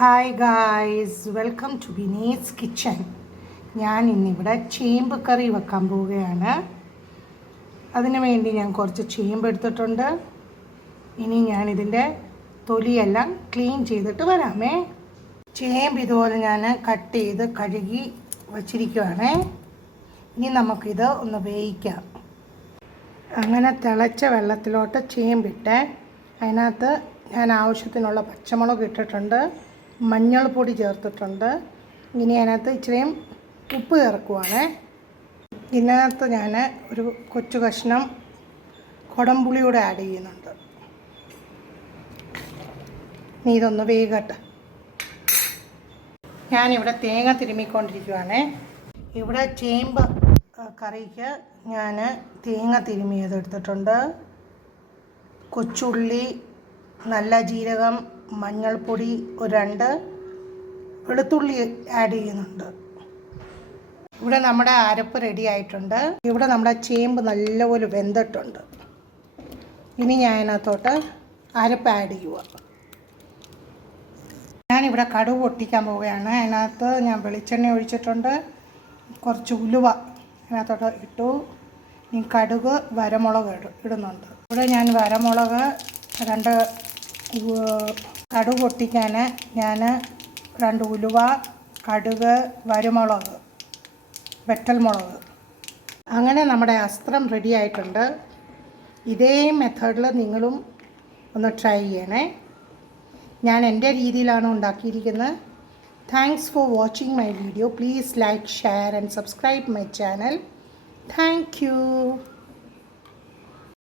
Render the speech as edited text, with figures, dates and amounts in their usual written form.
Hi guys, welcome to Bini's kitchen. ഞാൻ ഇന്നിവിടെ ചേമ്പ് കറി വെക്കാൻ പോവുകയാണ്. അതിനു വേണ്ടി ഞാൻ കുറച്ച് ചേമ്പ് എടുത്തിട്ടുണ്ട്. ഇനി ഞാനിതിൻ്റെ തൊലിയെല്ലാം ക്ലീൻ ചെയ്തിട്ട് വരാമേ. ചേമ്പ് ഇതുപോലെ ഞാൻ കട്ട് ചെയ്ത് കഴുകി വച്ചിരിക്കുകയാണ്. ഇനി നമുക്കിത് ഒന്ന് വേവിക്കാം. അങ്ങനെ തിളച്ച വെള്ളത്തിലോട്ട് ചേമ്പിട്ട് അതിനകത്ത് ഞാൻ ആവശ്യത്തിനുള്ള പച്ചമുളക് ഇട്ടിട്ടുണ്ട്, മഞ്ഞൾപ്പൊടി ചേർത്തിട്ടുണ്ട്. ഇനി അതിനകത്ത് ഇച്ചിരിയും ഉപ്പ് ചേർക്കുവാണ്. ഇതിനകത്ത് ഞാൻ ഒരു കൊച്ചു കഷ്ണം കുടംപുളിയൂടെ ആഡ് ചെയ്യുന്നുണ്ട്. ഇനി ഇതൊന്ന് വേകട്ടെ. ഞാനിവിടെ തേങ്ങ തിരുമ്മിക്കൊണ്ടിരിക്കുവാണ്. ഇവിടെ ചേമ്പ് കറിക്ക് ഞാൻ തേങ്ങ തിരുമ്മിയതെടുത്തിട്ടുണ്ട്. കൊച്ചുള്ളി, നല്ല ജീരകം, മഞ്ഞൾപ്പൊടി, ഒരു 2 വെളുത്തുള്ളി ആഡ് ചെയ്യുന്നുണ്ട്. ഇവിടെ നമ്മുടെ അരപ്പ് റെഡി ആയിട്ടുണ്ട്. ഇവിടെ നമ്മുടെ ചേമ്പ് നല്ലപോലെ വെന്തിട്ടുണ്ട്. ഇനി ഞാൻ അതിനകത്തോട്ട് അരപ്പ് ആഡ് ചെയ്യുക. ഞാനിവിടെ കടുക് പൊട്ടിക്കാൻ പോവുകയാണ്. അതിനകത്ത് ഞാൻ വെളിച്ചെണ്ണ ഒഴിച്ചിട്ടുണ്ട്. കുറച്ച് ഉലുവ അതിനകത്തോട്ട് ഇട്ടു. ഇനി കടുക്, വരമുളക് ഇടുന്നുണ്ട്. ഇവിടെ ഞാൻ വരമുളക് 2 കടുക് പൊട്ടിക്കാൻ ഞാൻ 2 ഉലുവ, കടുക്, വരമുളക്, വെട്ടൽമുളക്. അങ്ങനെ നമ്മുടെ അസ്ത്രം റെഡി ആയിട്ടുണ്ട്. ഇതേ മെത്തേഡിൽ നിങ്ങളും ഒന്ന് ട്രൈ ചെയ്യണേ. ഞാൻ എൻ്റെ രീതിയിലാണ് ഉണ്ടാക്കിയിരിക്കുന്നത്. Thanks for watching my video. Please like, share and subscribe my channel. Thank you.